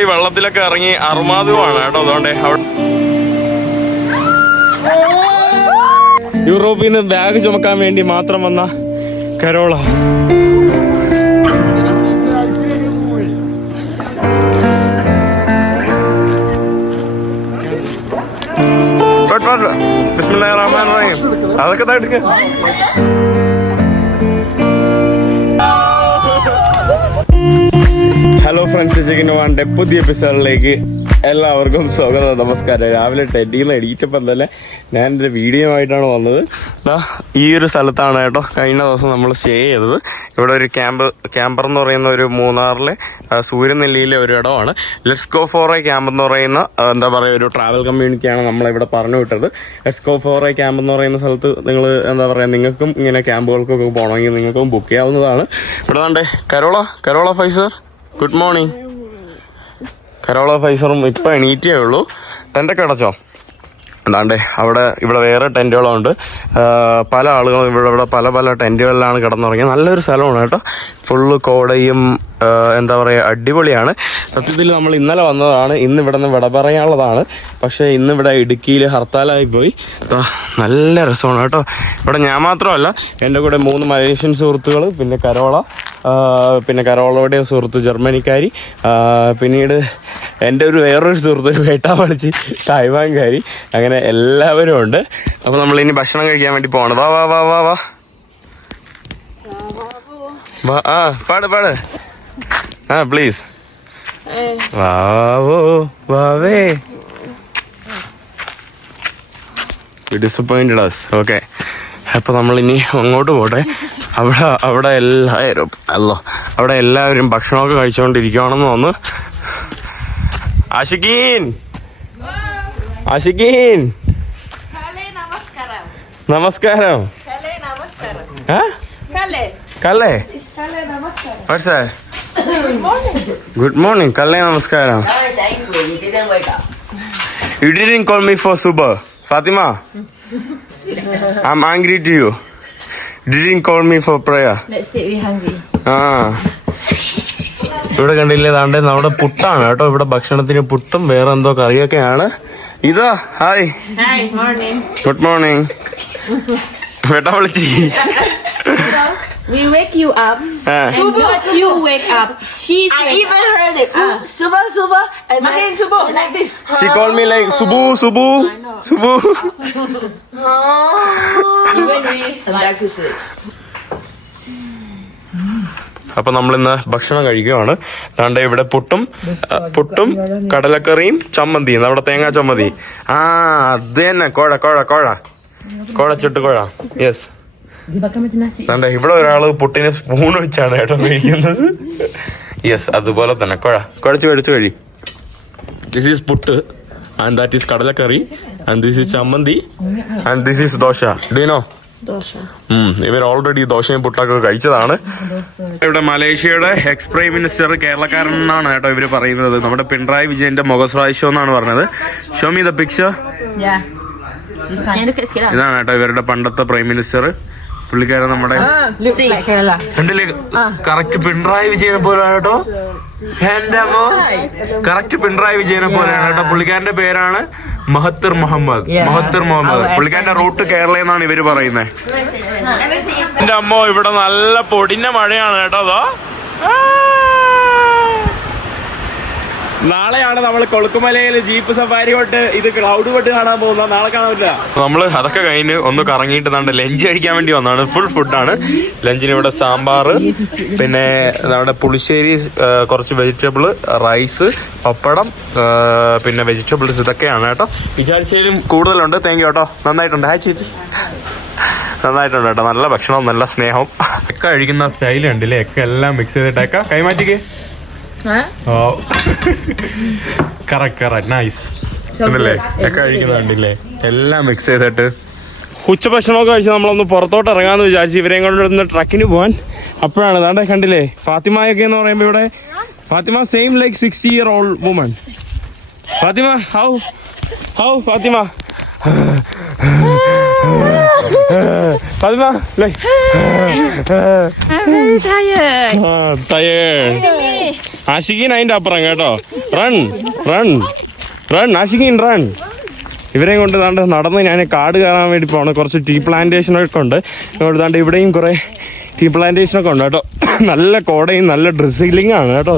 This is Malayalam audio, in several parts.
ഓൾറെഡി വെള്ളത്തിലൊക്കെ ഇറങ്ങി അറുമാതുവാണ് കേട്ടോ. അതുകൊണ്ട് യൂറോപ്പിൽ നിന്ന് ബാഗ് ചുമക്കാൻ വേണ്ടി മാത്രം വന്ന കരോള. അതൊക്കെ എടുക്ക. ഹലോ ഫ്രണ്ട്സ്, ചിക്കൻ്റെ പുതിയ എപ്പിസോഡിലേക്ക് എല്ലാവർക്കും സ്വാഗതം. നമസ്കാരം. രാവിലെ ടെഡിന്ന് എണീറ്റപ്പം തന്നെ ഞാൻ എൻ്റെ വീഡിയോ ആയിട്ടാണ് വന്നത്. ഈ ഒരു സ്ഥലത്താണ് കേട്ടോ കഴിഞ്ഞ ദിവസം നമ്മൾ സ്റ്റേ ചെയ്തത്. ഇവിടെ ഒരു ക്യാമ്പർ എന്ന് പറയുന്ന ഒരു മൂന്നാറിലെ സൂര്യനെല്ലിയിലെ ഒരു ഇടമാണ്. Let's go for A camp എന്ന് പറയുന്ന എന്താ പറയുക ഒരു ട്രാവൽ കമ്മ്യൂണിറ്റിയാണ് നമ്മളിവിടെ പറഞ്ഞു വിട്ടത്. Let's go for A camp എന്ന് പറയുന്ന സ്ഥലത്ത് നിങ്ങൾ എന്താ പറയുക നിങ്ങൾക്കും ഇങ്ങനെ ക്യാമ്പുകൾക്കൊക്കെ പോകണമെങ്കിൽ നിങ്ങൾക്കും ബുക്ക് ചെയ്യാവുന്നതാണ്. ഇവിടെ വേണ്ടേ കരോള ഫൈസർ, ഗുഡ് മോർണിംഗ്. കരോള ഫൈസറും ഇപ്പം എണീറ്റേ ഉള്ളൂ. ടെൻ്റൊക്കെ അടച്ചോ? അതാണ്ട് ഇവിടെ വേറെ ടെൻറ്റുകളുണ്ട്. പല ആളുകളും ഇവിടെ പല ടെൻറ്റുകളിലാണ് കിടന്നുറങ്ങിയത്. നല്ലൊരു സ്ഥലമാണ് കേട്ടോ. ഫുള്ള് കോടയും എന്താ പറയുക അടിപൊളിയാണ്. സത്യത്തിൽ നമ്മൾ ഇന്നലെ വന്നതാണ്. ഇന്ന് ഇവിടെ നിന്ന് വിട പറയാനുള്ളതാണ്. പക്ഷേ ഇന്നിവിടെ ഇടുക്കിയിൽ ഹർത്താലായി പോയി. നല്ല രസമാണ് കേട്ടോ. ഇവിടെ ഞാൻ മാത്രമല്ല, എൻ്റെ കൂടെ 3 മലേഷ്യൻ സുഹൃത്തുക്കൾ, പിന്നെ കരോളയുടെ സുഹൃത്ത് ജർമ്മനിക്കാരി, പിന്നീട് എൻ്റെ വേറൊരു സുഹൃത്ത് വേട്ടാവളിച്ച് തായ്വാൻകാരി, അങ്ങനെ എല്ലാവരും ഉണ്ട്. അപ്പോൾ നമ്മളിനി ഭക്ഷണം കഴിക്കാൻ വേണ്ടി പോകണം. വാ പാട് പ്ലീസ്. വാവേ ഡിസപ്പോയിന്റഡ് us. ഓക്കെ, അപ്പോൾ നമ്മളിനി അങ്ങോട്ട് പോട്ടെ. അവിടെ എല്ലാവരും ഭക്ഷണമൊക്കെ കഴിച്ചുകൊണ്ടിരിക്കുകയാണെന്ന് തോന്നുന്നു. ആഷിഖീൻ നമസ്കാരം. കല്ലേ ഗുഡ് മോർണിംഗ്. കല്ലേ നമസ്കാരം. You didn't call me for Subha. Fatima, I'm angry to you. You didn't call me for prayer. Let's say we're hungry. ഇവിടെ കണ്ടില്ലേ, താണ്ടെ നമ്മുടെ പുട്ടാണ് കേട്ടോ. ഇവിടെ ഭക്ഷണത്തിന് പുട്ടും വേറെ എന്തോ കറിയൊക്കെയാണ്. ഇതാ ഹായ് ഗുഡ് മോർണിംഗ്. വേട്ടാ വിളിച്ച് We wake you up. And not you wake up. She's I even heard it. Suba, and then Suba like this. she called me like Subu. Even we Back to sleep. അപ്പൊ നമ്മളിന്ന് ഭക്ഷണം കഴിക്കുകയാണ്. താണ്ടെ ഇവിടെ പുട്ടും കടലക്കറിയും ചമ്മന്തിയും, നമ്മുടെ തേങ്ങാ ചമ്മന്തി. അത് തന്നെ കോഴ ചുട്ടുകോഴ. യെസ്. താണ്ടെ ഇവിടെ ഒരാള് പുട്ടിന് സ്പൂൺ വെച്ചാണ് കേട്ടോ കഴിക്കുന്നത്. യെസ്, അതുപോലെ തന്നെ കുഴച്ച് കഴി. This is puttu and that is കടലക്കറി ആൻഡ് ദിസ് ഈസ് ചമ്മന്തി and this is dosa. Do you know? ഇവർ ഓൾറെഡി ദോശയും പുട്ടൊക്കെ കഴിച്ചതാണ്. ഇവിടെ മലേഷ്യയുടെ എക്സ് പ്രൈം മിനിസ്റ്റർ കേരളക്കാരനാണ് കേട്ടോ ഇവര് പറയുന്നത്. നമ്മുടെ പിണറായി വിജയന്റെ മുഖസ്വായിശം എന്നാണ് പറഞ്ഞത്. Show me the picture. ഇതാണ് കേട്ടോ ഇവരുടെ പണ്ടത്തെ പ്രൈം മിനിസ്റ്റർ. പുള്ളിക്കാരൻ നമ്മുടെ കണ്ടില്ലേ, കറക്റ്റ് പിണറായി വിജയനെ പോലെയാണ് കേട്ടോ. എന്റെ അമ്മോ, കറക്റ്റ് പിണറായി വിജയനെ പോലെയാണ് കേട്ടോ. പുള്ളിക്കാരന്റെ പേരാണ് മഹത്തർ മുഹമ്മദ്. പുള്ളിക്കാരന്റെ റൂട്ട് കേരള എന്നാണ് ഇവര് പറയുന്നത്. എന്റെ അമ്മോ, ഇവിടെ നല്ല പൊടിഞ്ഞ മഴയാണ് കേട്ടോ. അതോ നാളെയാണ് നമ്മൾ കൊളുക്കുമലയിൽ ജീപ്പ് സഫാരി തൊട്ട് ഇത് ക്ലൗഡ് തൊട്ട് കാണാൻ പോകുന്നത്. നാളെ കാണാനില്ല. നമ്മള് അതൊക്കെ കഴിഞ്ഞ് ഒന്ന് കറങ്ങിയിട്ട് നമ്മുടെ ലഞ്ച് കഴിക്കാൻ വേണ്ടി വന്നതാണ്. ഫുൾ ഫുഡാണ് ലഞ്ചിന്. ഇവിടെ സാമ്പാർ, പിന്നെ നമ്മുടെ പുളിശ്ശേരി, കുറച്ച് വെജിറ്റബിൾ, റൈസ്, പപ്പടം, പിന്നെ വെജിറ്റബിൾസ്, ഇതൊക്കെയാണ് കേട്ടോ. വിചാരിച്ചതിലും കൂടുതലുണ്ട്. താങ്ക് യു കേട്ടോ, നന്നായിട്ടുണ്ട്. ഹായ് ചേച്ചി, നന്നായിട്ടുണ്ട് കേട്ടോ. നല്ല ഭക്ഷണം, നല്ല സ്നേഹം. എക്ക കഴിക്കുന്ന സ്റ്റൈൽ കണ്ടില്ലേ, എക്ക എല്ലാം മിക്സ് ചെയ്തിട്ടേക്ക കൈമാറ്റിക്ക്. കറക്റ്റ് നൈസ് അല്ലേ? ഒക്കെ കഴിക്കുന്നുണ്ടല്ലേ, എല്ലാം മിക്സ് ചെയ്തിട്ട്. ഉച്ചഭക്ഷണമൊക്കെ കഴിച്ച് നമ്മളൊന്ന് പുറത്തോട്ട് ഇറങ്ങാമെന്ന് വിചാരിച്ചു ഇവരെയും കൊണ്ടൊന്ന് ട്രക്കിന് പോകാൻ. അപ്പോഴാണ് ദാണ്ടെ കണ്ടില്ലേ ഫാത്തിമയൊക്കെ എന്ന് പറയുമ്പോൾ ഇവിടെ Fatima same like 60-year-old woman. Fatima how Fatima Fatima, like. I'm very tired. Tired. Ashiqeen അതിന്റെ അപ്പുറം കേട്ടോ. Run run run Ashiqeen run. ഇവരെയും കൊണ്ട് താണ്ട് നടന്ന് ഞാൻ കാട് കയറാൻ വേണ്ടി പോകണം. കുറച്ച് ടീ പ്ലാന്റേഷനൊക്കെ ഉണ്ട്. താണ്ട് ഇവിടെയും കുറെ ടീ പ്ലാന്റേഷനൊക്കെ ഉണ്ട് കേട്ടോ. നല്ല കോടയും നല്ല ഡ്രസ്സിംഗ് ആണ് കേട്ടോ.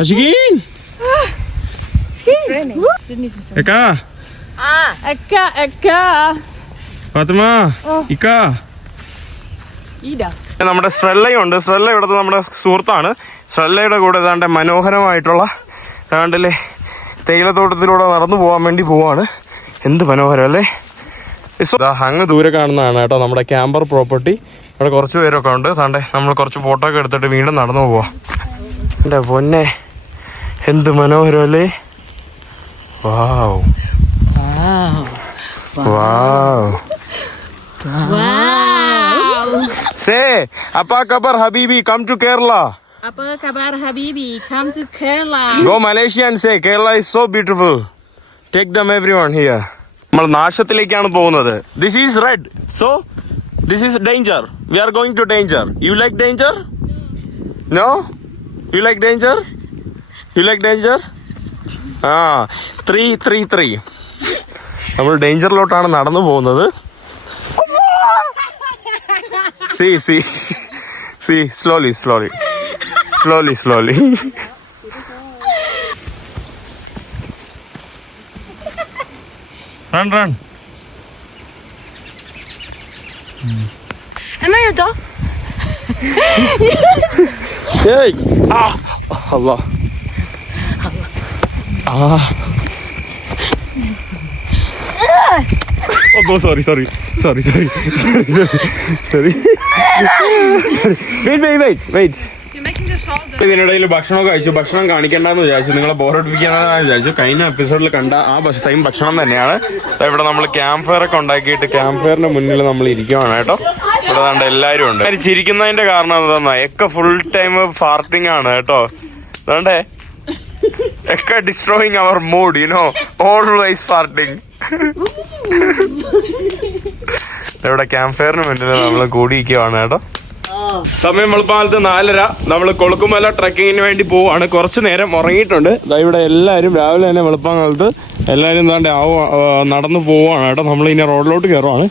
ആഷിഖീൻ ഫാത്തിമ ഇക്ക. നമ്മുടെ സ്ട്രെല്ലയുണ്ട്. സ്ട്രെല്ല ഇവിടുത്തെ നമ്മുടെ സുഹൃത്താണ്. സ്ട്രെല്ലയുടെ കൂടെ ഏതാണ്ട് മനോഹരമായിട്ടുള്ള ഏതാണ്ടല്ലേ തേയിലത്തോട്ടത്തിലൂടെ നടന്നു പോകാൻ വേണ്ടി പോവാണ്. എന്ത് മനോഹരം അല്ലേ. അങ്ങ് ദൂരെ കാണുന്നതാണ് കേട്ടോ നമ്മുടെ ക്യാമ്പർ പ്രോപ്പർട്ടി. ഇവിടെ കുറച്ച് പേരൊക്കെ ഉണ്ട്. സാണ്ടേ നമ്മൾ കുറച്ച് ഫോട്ടോ ഒക്കെ എടുത്തിട്ട് വീണ്ടും നടന്നു പോവാം. എൻ്റെ പൊന്നെ എന്ത് മനോഹരം അല്ലേ. വാവ് വാവ്. Say, apa kabar Habibi? Come to Kerala. Apa kabar Habibi? Come to Kerala. Go Malaysia and say Kerala is so beautiful. Take them everyone here. നമ്മൾ നാശത്തിലേക്കാണ് പോകുന്നത്. This is red. So, this is danger. We are going to danger. You like danger? No? You like danger? You like danger? 3-3-3. നമ്മൾ ഡേഞ്ചറിലോട്ടാണ് നടന്നു പോകുന്നത്. See, slowly. Run. Am I your dog? Hey! Allah. Oh, sorry. Wait. ഇതിനിടയിൽ ഭക്ഷണമൊക്കെ കഴിച്ചു. ഭക്ഷണം കാണിക്കണ്ടെന്ന് വിചാരിച്ചു, നിങ്ങളെ ബോറടിപ്പിക്കാന്ന് വിചാരിച്ചു. കഴിഞ്ഞ എപ്പിസോഡിൽ കണ്ട ആ സെയിം ഭക്ഷണം തന്നെയാണ്. ഇവിടെ നമ്മൾ ക്യാമ്പ് ഫയർ ഒക്കെ ഉണ്ടാക്കിയിട്ട് ക്യാമ്പ് ഫയറിന്റെ മുന്നിൽ നമ്മൾ ഇരിക്കുവാണ് കേട്ടോ. ഇവിടെ കണ്ട എല്ലാവരും ഉണ്ട്. ചിരിക്കുന്നതിന്റെ കാരണം എന്താ, ഒക്കെ ഫുൾ ടൈം ഫാർട്ടിങ് ആണ് കേട്ടോ. അതുകൊണ്ടേ ഒക്കെ ഡിസ്ട്രോയിങ് അവർ മൂഡ്, യുനോ, ഓൾവേസ് ഫാർട്ടിങ്. ഇവിടെ ക്യാമ്പ് ഫയറിന് മുന്നിൽ നമ്മൾ കൂടിയിരിക്കുവാണ് കേട്ടോ. സമയം വെളുപ്പാലത്ത് 4:30. നമ്മൾ കൊളുക്കുമല ട്രക്കിങ്ങിന് വേണ്ടി പോവാണ്. കുറച്ച് നേരം ഉറങ്ങിയിട്ടുണ്ട്. ഇവിടെ എല്ലാവരും രാവിലെ തന്നെ വെളുപ്പാങ്കാലത്ത് എല്ലാവരും നടന്നു പോവാണ് കേട്ടോ. നമ്മളിങ്ങനെ റോഡിലോട്ട് കയറുവാണ്.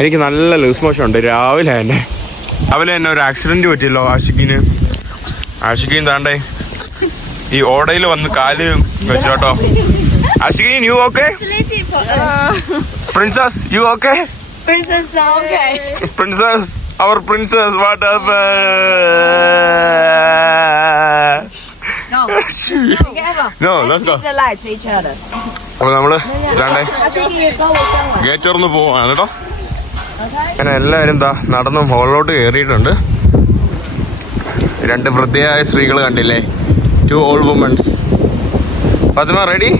എനിക്ക് നല്ല ലൂസ് മോഷൻ ഉണ്ട്. രാവിലെ തന്നെ ഒരു ആക്സിഡന്റ് പറ്റിയല്ലോ ആഷിഖീൻ താണ്ടേ ഈ ഓടയിൽ വന്ന് കാല് വെച്ചോട്ടോ. Ashiqeen you okay? Princess you okay? Princess, our princess, what happened? No, let's go. അപ്പൊ നമ്മള് ഗേറ്റ് തുറന്ന് പോവാണ് കേട്ടോ. അങ്ങനെ എല്ലാവരും നടന്ന് മുകളിലോട്ട് കയറിയിട്ടുണ്ട്. 2 വൃദ്ധയായ സ്ത്രീകൾ കണ്ടില്ലേ, 2 old women. Fathima ready?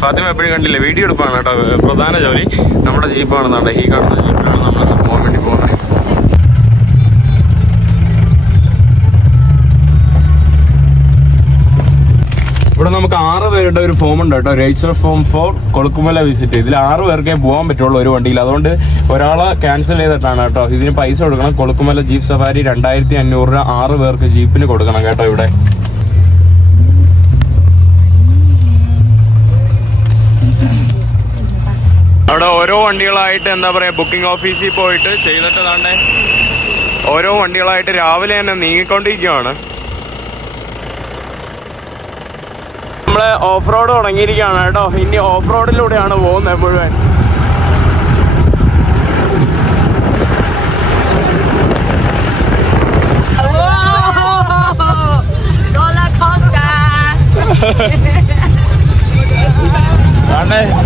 Fathima എപ്പോഴും കണ്ടില്ലേ, വീഡിയോ എടുപ്പാണ് കേട്ടോ പ്രധാന ജോലി. നമ്മുടെ ജീപ്പാണ് ഈ കാണുന്ന ജീപ്പിലാണ് നമ്മൾ പോകാൻ വേണ്ടി പോകുന്നത്. ഇവിടെ നമുക്ക് 6 പേരുടെ ഒരു ഫോം ഉണ്ട് കേട്ടോ, register form for Kolukkumalai visit. ഇതിൽ 6 പേർക്കേ പോകാൻ പറ്റുള്ളൂ ഒരു വണ്ടിയിൽ. അതുകൊണ്ട് ഒരാളെ ക്യാൻസൽ ചെയ്തിട്ടാണ് കേട്ടോ. ഇതിന് പൈസ കൊടുക്കണം. കൊളുക്കുമല ജീപ്പ് സഫാരി 2500 രൂപ 6 പേർക്ക് ജീപ്പിന് കൊടുക്കണം കേട്ടോ. ഇവിടെ അവിടെ ഓരോ വണ്ടികളായിട്ട് എന്താ പറയാ, ബുക്കിംഗ് ഓഫീസിൽ പോയിട്ട് ചെയ്തിട്ട് ഓരോ വണ്ടികളായിട്ട് രാവിലെ തന്നെ നീങ്ങിക്കൊണ്ടിരിക്കുകയാണ്. നമ്മള് ഓഫ് റോഡ് തുടങ്ങിയിരിക്കുകയാണ് കേട്ടോ. ഇനി ഓഫ് റോഡിലൂടെയാണ് പോകുന്നത് മുഴുവൻ.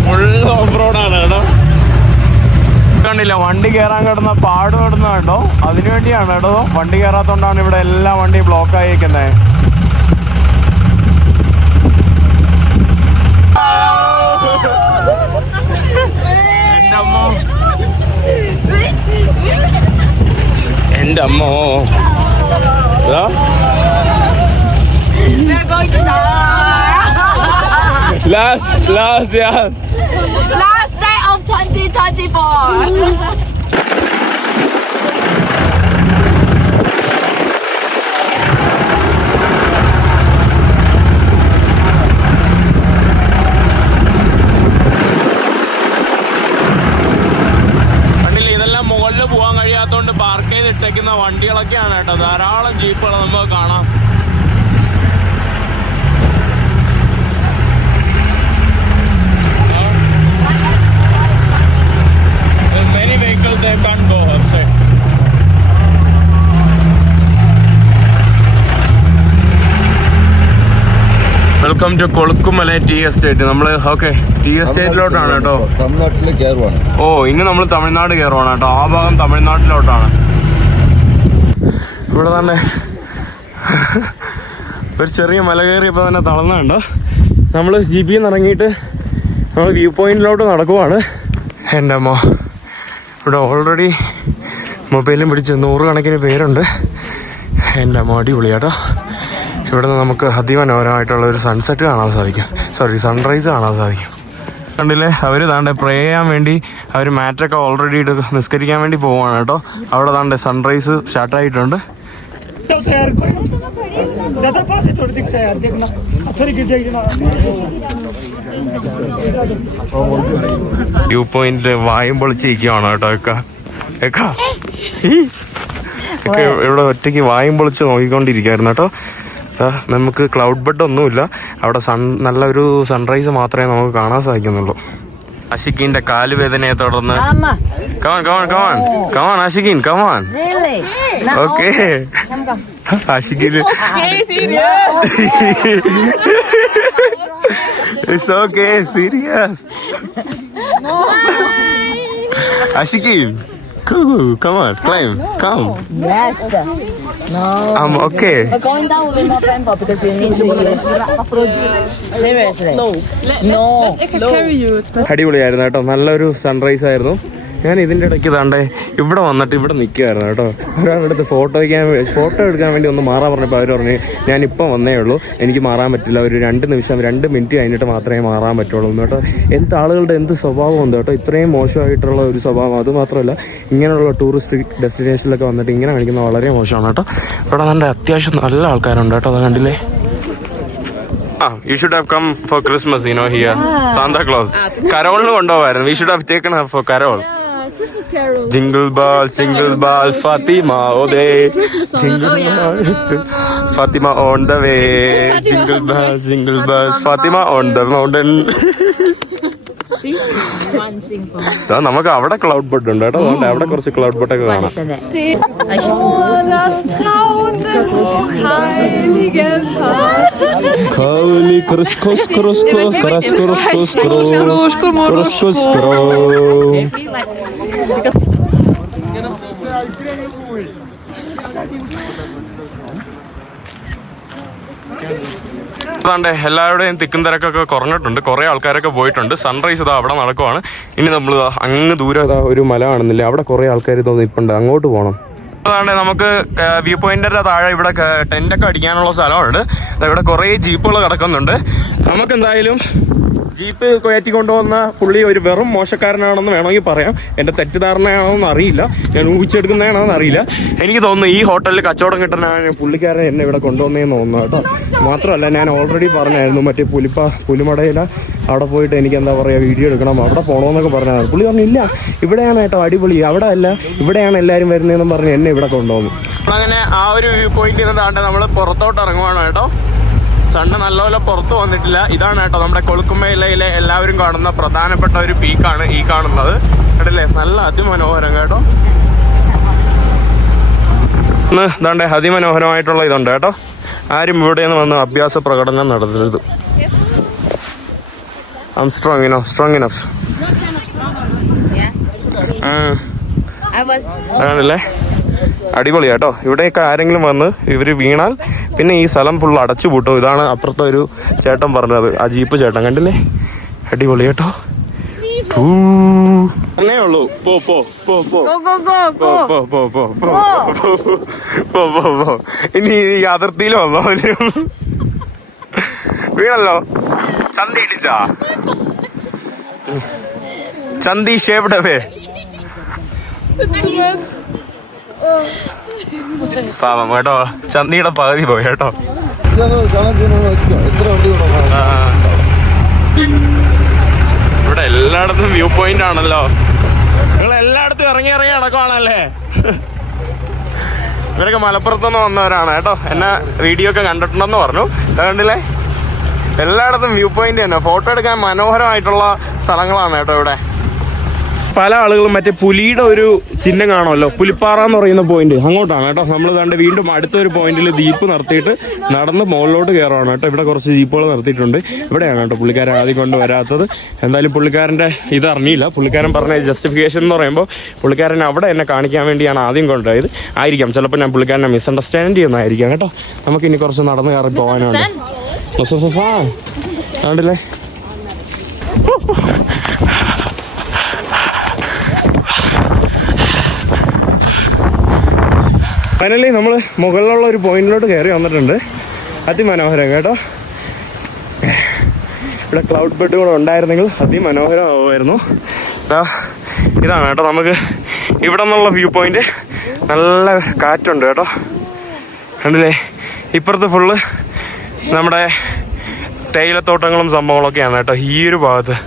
ഫുൾ ഓഫ് റോഡാണ് കേട്ടോ. കണ്ടില്ല വണ്ടി കയറാൻ കിടന്ന പാട് കിടന്ന കേട്ടോ. അതിനുവേണ്ടിയാണ് കേട്ടോ വണ്ടി കയറാത്തോണ്ടാണ് ഇവിടെ എല്ലാ വണ്ടിയും ബ്ലോക്ക് ആയിരിക്കുന്നത്. എന്റെ അമ്മോ Last day of 2024. വണ്ടികളൊക്കെയാണ് കേട്ടോ, ധാരാളം ജീപ്പുകൾ നമുക്ക് കാണാം. Many vehicles they can't go outside. Welcome to Kolukkumalai tea estate. നമ്മള് ഓക്കെ ടീ എസ്റ്റേറ്റിലോട്ടാണ് കേട്ടോ. തമിഴ്നാട്ടിലെ കയറുവാണ്. ഓ ഇനി നമ്മൾ തമിഴ്നാട് കയറുവാണ് കേട്ടോ. ആ ഭാഗം തമിഴ്നാട്ടിലോട്ടാണ്. ഇവിടെ തന്നെ ഒരു ചെറിയ മല കയറിയപ്പോൾ തന്നെ തളർന്നുണ്ടോ. നമ്മൾ ജീപ്പിൽ നിന്ന് ഇറങ്ങിയിട്ട് നമ്മൾ വ്യൂ പോയിന്റിലോട്ട് നടക്കുവാണ്. എൻ്റെ അമ്മ ഇവിടെ ഓൾറെഡി മൊബൈലും പിടിച്ച് 100 കണക്കിന് പേരുണ്ട്. എൻ്റെ അമ്മ അടിപൊളി കേട്ടോ. ഇവിടെ നിന്ന് നമുക്ക് അതിമനോഹരമായിട്ടുള്ള ഒരു സൺസെറ്റ് കാണാൻ സാധിക്കും. സൺറൈസ് കാണാൻ സാധിക്കും. കണ്ടില്ലേ, അവർ താണ്ടെ പ്രേ ചെയ്യാൻ വേണ്ടി അവർ മാറ്റൊക്കെ ഓൾറെഡി നിസ്കരിക്കാൻ വേണ്ടി പോവുകയാണ് കേട്ടോ. അവിടെ താണ്ടെ സൺറൈസ് സ്റ്റാർട്ടായിട്ടുണ്ട്. വ്യൂ പോയിന്റ് വായും പൊളിച്ചിരിക്കുകയാണ് കേട്ടോ. ഇവിടെ ഒറ്റയ്ക്ക് വായും പൊളിച്ച് നോക്കിക്കൊണ്ടിരിക്കുകയായിരുന്നു കേട്ടോ. നമുക്ക് ക്ലൗഡ് ബെഡ് ഒന്നുമില്ല അവിടെ. നല്ലൊരു സൺറൈസ് മാത്രമേ നമുക്ക് കാണാൻ സാധിക്കുന്നുള്ളൂ. ആഷിഖിന്റെ കാലുവേദനയെ തുടർന്ന് കമാൻ ആഷിഖിൻ കമാൻ. ഓക്കെ ആഷിഖിന് it's okay serious. Ashiqeen come on, climb, come. Yes. No. I'm okay. But going down will be more painful because you need to be seriously. Slow. No. I can carry you. It's better. അടിപൊളിയായിരുന്നു കേട്ടോ. നല്ലൊരു സൺറൈസ് ആയിരുന്നു. ഞാൻ ഇതിൻ്റെ ഇടയ്ക്ക് താണ്ടേ ഇവിടെ വന്നിട്ട് ഇവിടെ നിൽക്കുകയായിരുന്നു കേട്ടോ. ഒരാളുടെ ഫോട്ടോ എടുക്കാൻ വേണ്ടി ഒന്ന് മാറാൻ പറഞ്ഞപ്പോൾ അവർ പറഞ്ഞു ഞാനിപ്പം വന്നേ ഉള്ളൂ, എനിക്ക് മാറാൻ പറ്റില്ല, ഒരു 2 മിനിറ്റ് കഴിഞ്ഞിട്ട് മാത്രമേ മാറാൻ പറ്റുള്ളൂ എന്ന് കേട്ടോ. ആളുകളുടെ എന്ത് സ്വഭാവം ഉണ്ട് കേട്ടോ, ഇത്രയും മോശമായിട്ടുള്ള ഒരു സ്വഭാവം. അതുമാത്രമല്ല ഇങ്ങനെയുള്ള ടൂറിസ്റ്റ് ഡെസ്റ്റിനേഷനിലൊക്കെ വന്നിട്ട് ഇങ്ങനെ കാണിക്കുന്നത് വളരെ മോശമാണ് കേട്ടോ. ഇവിടെ നല്ല അത്യാവശ്യം നല്ല ആൾക്കാരുണ്ട് കേട്ടോ. അത് കണ്ടില്ലേ. You should have come for Christmas, you know, here. Santa Claus. Carol കൊണ്ടുപോകായിരുന്നു. We should have taken her for Carol. Christmas carol. Jingle bell, Fatima, oh day. Jingle bell, Fatima on the way. Jingle bells, Fatima on the mountain. See? One sing for me. നമുക്ക് അവിടെ ക്ലൗഡ് ബെഡ് ഉണ്ട് കേട്ടോ. അതുകൊണ്ട് അവിടെ കുറച്ച് ക്ലൗഡ് ബെഡ് ഒക്കെ കാണാം. അതാണ്ട് എല്ലാവരുടെയും തിക്കും തിരക്കൊക്കെ കുറഞ്ഞിട്ടുണ്ട്. കുറേ ആൾക്കാരൊക്കെ പോയിട്ടുണ്ട്. സൺറൈസ് ഇതാ അവിടെ നടക്കുവാണ്. ഇനി നമ്മൾ അങ്ങ് ദൂരെ ഇതാ ഒരു മല കാണുന്നില്ല, അവിടെ കുറേ ആൾക്കാർ തോന്നിപ്പുണ്ട്, അങ്ങോട്ട് പോകണം. അതാണ്ട് നമുക്ക് വ്യൂ പോയിന്റിന്റെ താഴെ ഇവിടെ ടെൻ്റൊക്കെ അടിക്കാനുള്ള സ്ഥലമുണ്ട്. ഇവിടെ കുറേ ജീപ്പുകൾ കിടക്കുന്നുണ്ട്. നമുക്കെന്തായാലും ജീപ്പ് കയറ്റി കൊണ്ടുവന്ന പുള്ളി ഒരു വെറും മോശക്കാരനാണെന്ന് വേണമെങ്കിൽ പറയാം. എൻ്റെ തെറ്റിദ്ധാരണയാണോന്ന് അറിയില്ല, ഞാൻ ഊഹിച്ചെടുക്കുന്നതാണോന്ന് അറിയില്ല. എനിക്ക് തോന്നുന്നു ഈ ഹോട്ടലിൽ കച്ചവടം കിട്ടാനാണ് പുള്ളിക്കാരൻ എന്നെ ഇവിടെ കൊണ്ടുവന്നതെന്ന് തോന്നുന്നു കേട്ടോ. മാത്രമല്ല ഞാൻ ഓൾറെഡി പറഞ്ഞായിരുന്നു മറ്റേ പുലിമടയില അവിടെ പോയിട്ട് എനിക്ക് എന്താ പറയുക വീഡിയോ എടുക്കണം, അവിടെ പോകണമെന്നൊക്കെ പറഞ്ഞായിരുന്നു. പുള്ളി പറഞ്ഞു ഇല്ല ഇവിടെയാണ് കേട്ടോ അടിപൊളി, അവിടെ അല്ല ഇവിടെയാണ് എല്ലാവരും വരുന്നതെന്നും പറഞ്ഞ് എന്നെ ഇവിടെ കൊണ്ടുവന്നു. അങ്ങനെ ആ ഒരു വ്യൂ പോയിന്റിൽ നിന്നാണ്ട് നമ്മൾ പുറത്തോട്ട് ഇറങ്ങുവാണ് കേട്ടോ. സണ്ണ് നല്ലപോലെ പുറത്ത് വന്നിട്ടില്ല. ഇതാണ് കേട്ടോ നമ്മുടെ കൊളുക്കുമലയിലെ എല്ലാവരും കാണുന്ന പ്രധാനപ്പെട്ട ഒരു പീക്കാണ് ഈ കാണുന്നത്. കേട്ടില്ലേ, നല്ല അതിമനോഹരം കേട്ടോ. ഇതാണ്ട് അതിമനോഹരമായിട്ടുള്ള ഇതുണ്ട് കേട്ടോ. ആരും ഇവിടെ നിന്ന് വന്ന് അഭ്യാസ പ്രകടനം നടത്തരുത്. I'm strong enough. ആണല്ലേ, അടിപൊളി കേട്ടോ. ഇവിടെയൊക്കെ ആരെങ്കിലും വന്ന് ഇവർ വീണാൽ പിന്നെ ഈ സ്ഥലം ഫുൾ അടച്ചു പൂട്ടും. ഇതാണ് അപ്പുറത്തെ ഒരു ചേട്ടൻ പറഞ്ഞത്, ആ ജീപ്പ് ചേട്ടൻ. കണ്ടില്ലേ, അടിപൊളി കേട്ടോ. എന്നേ ഉള്ളൂ. ഇനി ഈ അതിർത്തിയിൽ വന്നോ വീണല്ലോ. ചന്തി ഇടിച്ചാ ചന്തി ഷേപ്ഡവേ. പാവം കേട്ടോ, ചന്തിയുടെ പകുതി പോയി കേട്ടോ. ഇവിടെ എല്ലായിടത്തും വ്യൂ പോയിന്റ് ആണല്ലോ. നിങ്ങൾ എല്ലായിടത്തും ഇറങ്ങി നടക്കുവാണല്ലേ. ഇവരൊക്കെ മലപ്പുറത്തുനിന്ന് വന്നവരാണ് കേട്ടോ. എന്നെ വീഡിയോ ഒക്കെ കണ്ടിട്ടുണ്ടെന്ന് പറഞ്ഞു. കണ്ടില്ലേ, എല്ലായിടത്തും വ്യൂ പോയിന്റ് തന്നെ, ഫോട്ടോ എടുക്കാൻ മനോഹരമായിട്ടുള്ള സ്ഥലങ്ങളാണ് കേട്ടോ ഇവിടെ. പല ആളുകളും മറ്റേ പുലിയുടെ ഒരു ചിഹ്നം കാണുമല്ലോ, പുലിപ്പാറ എന്ന് പറയുന്ന പോയിന്റ്, അങ്ങോട്ടാണ് കേട്ടോ. നമ്മൾ കണ്ട് വീണ്ടും അടുത്തൊരു പോയിന്റിൽ ജീപ്പ് നിർത്തിയിട്ട് നടന്ന് മുകളിലോട്ട് കയറുകയാണ് കേട്ടോ. ഇവിടെ കുറച്ച് ജീപ്പുകൾ നിർത്തിയിട്ടുണ്ട്. ഇവിടെയാണ് കേട്ടോ പുള്ളിക്കാരൻ ആദ്യം കൊണ്ട് വരാത്തത്. എന്തായാലും പുള്ളിക്കാരൻ്റെ ഇത് അറിഞ്ഞില്ല. പുള്ളിക്കാരൻ പറഞ്ഞ ജസ്റ്റിഫിക്കേഷൻ എന്ന് പറയുമ്പോൾ പുള്ളിക്കാരൻ അവിടെ എന്നെ കാണിക്കാൻ വേണ്ടിയാണ് ആദ്യം കൊണ്ടുപോയത് ആയിരിക്കാം. ചിലപ്പോൾ ഞാൻ പുള്ളിക്കാരനെ മിസ്അണ്ടർസ്റ്റാൻഡ് ചെയ്യുന്നതായിരിക്കാം കേട്ടോ. നമുക്കിനി കുറച്ച് നടന്ന് കയറി പോകാനുണ്ട്. കണ്ടില്ലേ, ഫൈനലി നമ്മൾ മുകളിലുള്ള ഒരു പോയിന്റിലോട്ട് കയറി വന്നിട്ടുണ്ട്. അതിമനോഹരം കേട്ടോ. ഇവിടെ ക്ലൗഡ് ബെഡ് കൂടെ ഉണ്ടായിരുന്നെങ്കിൽ അതിമനോഹരമാവുമായിരുന്നു. ഇതാണ് കേട്ടോ നമുക്ക് ഇവിടെ നിന്നുള്ള വ്യൂ പോയിന്റ്. നല്ല കാറ്റുണ്ട് കേട്ടോ. കണ്ടില്ലേ, ഇപ്പുറത്ത് ഫുള്ള് നമ്മുടെ തേയിലത്തോട്ടങ്ങളും സംഭവങ്ങളൊക്കെയാണ് കേട്ടോ ഈ ഒരു ഭാഗത്ത്.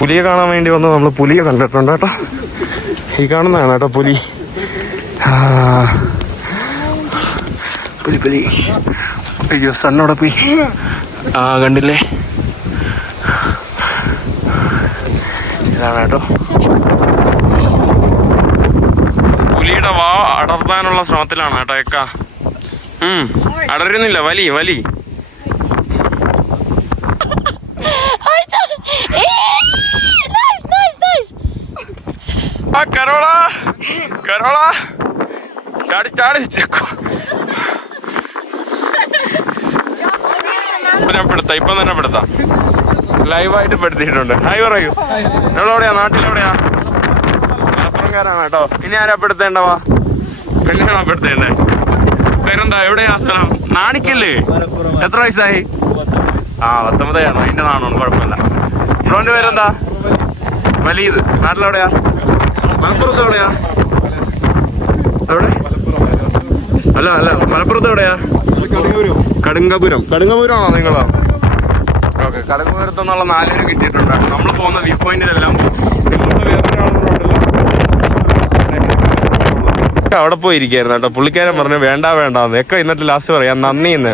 പുലിയെ കാണാൻ വേണ്ടി വന്ന് നമ്മൾ പുലിയെ കണ്ടിട്ടുണ്ട് കേട്ടോ. ഈ കാണുന്നതാണ് കേട്ടോ പുലി. പുലി പുലി അയ്യോ സണ്ണോടെ പോയി. കണ്ടില്ലേ, ഇതാണ് കേട്ടോ. പുലിയുടെ വാ അടർത്താനുള്ള ശ്രമത്തിലാണ് കേട്ടോ എക്ക. അടരുന്നില്ല, വലി വലി. കരോള കരോള ചാടി ചാടി ഞാൻ പെടുത്താം, ഇപ്പം തന്നെ പെടുത്താം. ലൈവായിട്ട് പെടുത്തിയിട്ടുണ്ട്. ഹായ് പറയൂ. എവിടെയാ, നാട്ടിലെവിടെയാ? മലപ്പുറംകാരാണ് കേട്ടോ. ഇനി ആരാ പെടുത്തേണ്ടവാ? പെണ്ണാണോ പെടുത്തേണ്ടേ? പേരെന്താ, എവിടെയാ സ്ഥലം? നാണിക്കല്ലേ? എത്ര വയസ്സായി? 19 അതിന്റെ നാണോ, കുഴപ്പമില്ല. ബ്രോന്റെ പേരെന്താ? വലിയത്. നാട്ടിലെവിടെയാ? മലപ്പുറത്ത് എവിടെയാ? എവിടെ? അല്ല അല്ല, മലപ്പുറത്ത് എവിടെയാ? കടുങ്ങപുരം. കടുങ്ങപുരമാണോ നിങ്ങളോ? ഓക്കെ, കടുങ്ങപുരത്ത് നിന്നുള്ള 4 പേര് കിട്ടിയിട്ടുണ്ട്. നമ്മൾ പോകുന്ന വ്യൂ പോയിന്റിലെല്ലാം അവിടെ പോയിരിക്കായിരുന്നു കേട്ടോ. പുള്ളിക്കാരൻ പറഞ്ഞു വേണ്ട വേണ്ടാന്ന്. ഒക്കെ എന്നിട്ട് ലാസ്റ്റ് പറയാം നന്ദിന്ന്.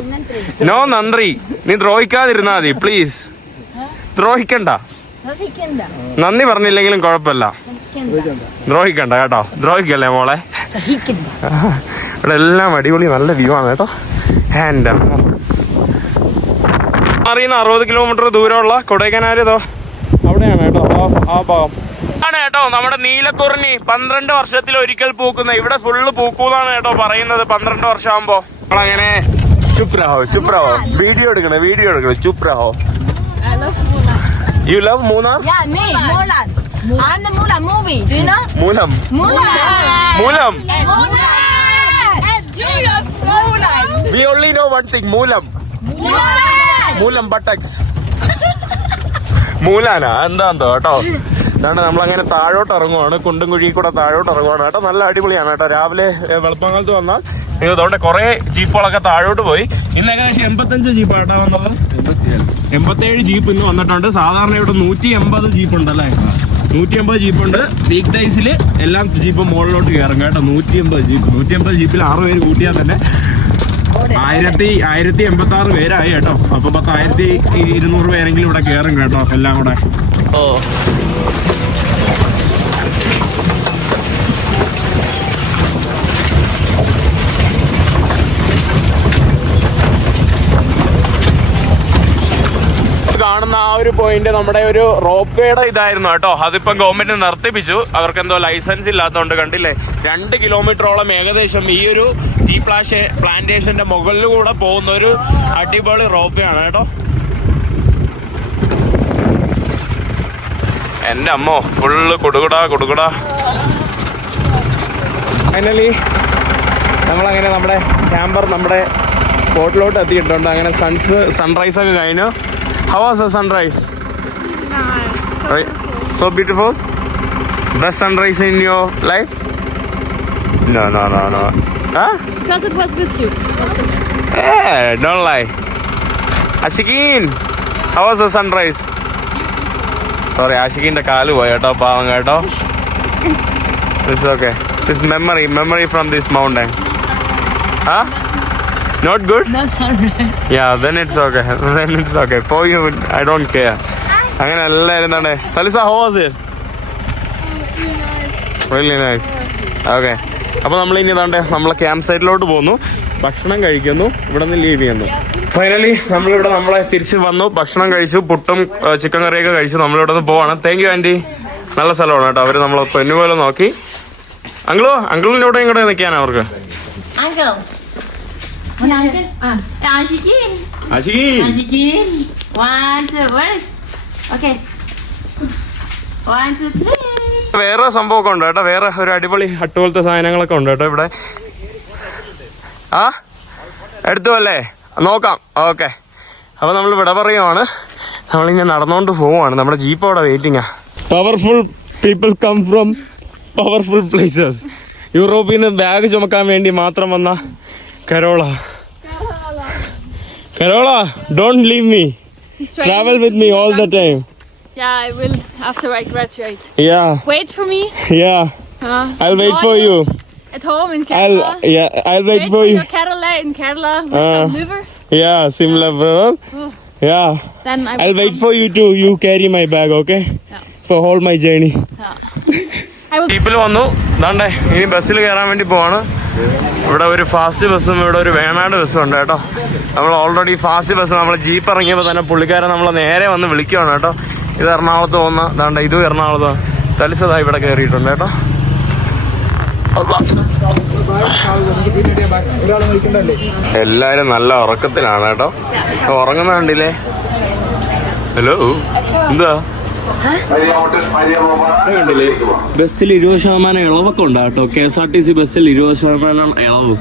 നോ നന്ദി, നീ ദ്രോഹിക്കാതിരുന്നാ മതി പ്ലീസ്. ദ്രോഹിക്കണ്ട. നന്ദി പറഞ്ഞില്ലെങ്കിലും കുഴപ്പമില്ല, ദ്രോഹിക്കണ്ട കേട്ടോ. ദ്രോഹിക്കല്ലേ മോളെ. ഇവിടെ എല്ലാം അടിപൊളി നല്ല വ്യൂ ആണ് കേട്ടോ. എൻ്റെ അമ്മ, അറിയുന്ന 60 കിലോമീറ്റർ ദൂരമുള്ള കൊടൈക്കനാലോ അവിടെയാണ് കേട്ടോ. ആ ഭാഗം ആണ് കേട്ടോ നമ്മുടെ നീലക്കുറിഞ്ഞി. 12 വർഷത്തിൽ ഒരിക്കൽ പൂക്കുന്ന. ഇവിടെ ഫുള്ള് പൂക്കൂന്നാണ് കേട്ടോ പറയുന്നത് 12 വർഷം ആകുമ്പോ. നമ്മളങ്ങനെ ചുപ്രാഹോ വീഡിയോ എടുക്കണേ ചുപ്രാഹോ. You love Munnar? Yeah, me, Mulan. I'm the Mulan movie. Do you know? Mulam. Mulan. We only know one thing, Mulam. Mulam buttocks. മൂലാനാ എന്താന്തോ കേട്ടോ. അതാണ് നമ്മളങ്ങനെ താഴോട്ട് ഇറങ്ങുവാണ്. കുണ്ടും കുഴി കൂടെ താഴോട്ട് ഇറങ്ങുവാണ് കേട്ടോ. നല്ല അടിപൊളിയാണ് കേട്ടോ. രാവിലെ വെളുപ്പാങ്കാലത്ത് വന്നാൽ നിങ്ങൾ അതുകൊണ്ട് കുറെ ജീപ്പുകളൊക്കെ താഴോട്ട് പോയി. ഇന്ന് ഏകദേശം 85 ജീപ്പാണ് കേട്ടോ വന്നത്. 87 ജീപ്പ് ഇന്ന് വന്നിട്ടുണ്ട്. സാധാരണ ഇവിടെ 180 ജീപ്പ് ഉണ്ടല്ലേ. 180 ജീപ്പുണ്ട്. വീക്ക് ഡേയ്സിൽ എല്ലാം ജീപ്പ് മുകളിലോട്ട് കയറും കേട്ടോ. 180 ജീപ്പിൽ 6 പേര് കൂട്ടിയാൽ തന്നെ 1086 പേരായി കേട്ടോ. അപ്പൊ 10,200 പേരെങ്കിലും ഇവിടെ കയറും കേട്ടോ എല്ലാം കൂടെ. കാണുന്ന ആ ഒരു പോയിന്റ് നമ്മുടെ ഒരു റോപ്പ് വേയുടെ ഇതായിരുന്നു കേട്ടോ. അതിപ്പം ഗവൺമെന്റ് നിർത്തിപ്പിച്ചു. അവർക്ക് എന്തോ ലൈസൻസ് ഇല്ലാത്തതുകൊണ്ട്. കണ്ടില്ലേ, 2 കിലോമീറ്ററോളം ഏകദേശം ഈ ഒരു ടീ പ്ലാന്റേഷന്റെ മുകളിലൂടെ പോകുന്ന ഒരു അടിപൊളി റോപ്പ് ആണ് കേട്ടോ. എൻ്റെ അമ്മോ, ഫുള്ള് കൊടുകൂടാ. ഫൈനലി നമ്മളങ്ങനെ നമ്മുടെ ക്യാമ്പർ നമ്മുടെ സ്പോട്ടിലോട്ട് എത്തിയിട്ടുണ്ട്. അങ്ങനെ സൺറൈസ് ഒക്കെ കഴിഞ്ഞു. How was the sunrise? Nice. Right. So beautiful. Best sunrise in your life? No, no, no, no. Huh? Because it was with you. Hey, don't lie. Ashikin, how was the sunrise? Sorry, Ashikin's കാല് പോയി കേട്ടോ, പാവം കേട്ടോ. This is okay. This memory from this mountain. Huh? Not good? No sunrise. Yeah, then it's okay. Then it's okay. For you, I don't care. അങ്ങനെ എല്ലാവരും എന്താണ് തലിസ, how was it? Really nice. Okay. അപ്പോൾ നമ്മൾ ഇനി ഇതാണ്ട് നമ്മളെ ക്യാമ്പ് സൈറ്റിലോട്ട് പോകുന്നു, ഭക്ഷണം കഴിക്കുന്നു, ഇവിടെ നിന്ന് ലീവ് ചെയ്യുന്നു. ഫൈനലി നമ്മളിവിടെ നമ്മളെ തിരിച്ച് വന്നു, ഭക്ഷണം കഴിച്ചു, പുട്ടും ചിക്കൻ കറിയൊക്കെ കഴിച്ചു. നമ്മളിവിടെ നിന്ന് പോവാണ്. Thank you aunty. നല്ല സ്ഥലമാണ് കേട്ടോ. അവർ നമ്മളെ പെണ്ണുപോലെ നോക്കി. അങ്കിളിൻ്റെ ഇവിടെ ഇങ്ങോട്ട് നിൽക്കാനാ അവർക്ക്. Uncle. Uncle. Ashikin. Ashikin. 1, 2, where's? Okay. 1, 2, 3. വേറെ സംഭവമൊക്കെ ഉണ്ട് കേട്ടോ. വേറെ ഒരു അടിപൊളി ഹട്ട് പോലത്തെ സാധനങ്ങളൊക്കെ ഉണ്ട് കേട്ടോ ഇവിടെ. ആ എടുത്തു അല്ലേ, നോക്കാം. ഓക്കെ, അപ്പോൾ നമ്മൾ ഇവിടെ പറയുവാണ്. നമ്മളിങ്ങനെ നടന്നുകൊണ്ട് പോവുകയാണ്. നമ്മുടെ ജീപ്പ് അവിടെ വെയിറ്റിംഗാ. Powerful people come from powerful places. യൂറോപ്പിൽ നിന്ന് ബാഗ് ചുമക്കാൻ വേണ്ടി മാത്രം വന്ന Carola. Don't leave me, travel with me all the time. Yeah, I will after I graduate. Yeah. Wait for me. Yeah. I'll wait for you. At home in Kerala. I'll wait for you. In Kerala with some liver. Yeah, sim liver. Yeah. Then I'll wait for you too. You carry my bag, okay? Yeah. For all my journey. Yeah. I will. People വന്നു. ദാണ്ടേ ഇനി ബസ്സിൽ കയറാൻ വേണ്ടി പോവാണ്. ഇവിടെ ഒരു ഫാസ്റ്റ് ബസ്സും ഇവിടെ ഒരു വേണാട് ബസ്സും ഉണ്ട് കേട്ടോ. നമ്മൾ ഓൾറെഡി ഫാസ്റ്റ് ബസ് നമ്മൾ ജീപ്പ് ഇറങ്ങിയപ്പോൾ തന്നെ പുള്ളിക്കാരൻ നമ്മളെ നേരെ വന്ന് വിളിക്കുവാണ് കേട്ടോ. ഇത് എറണാകുളത്ത് പോകുന്ന ദാണ്ട, ഇതും എറണാകുളത്ത് തലിച്ചതായി ഇവിടെ കയറിയിട്ടുണ്ട് കേട്ടോ. എല്ലാരും നല്ല ഉറക്കത്തിലാണ് കേട്ടോ. ഉറങ്ങുന്ന കണ്ടില്ലേ? ഹലോ, എന്താ കണ്ടില്ലേ? ബസ്സിൽ 20% ഇളവൊക്കെ ഉണ്ട് കേട്ടോ. KSRTC ബസ്സിൽ 20% ഇളവ്.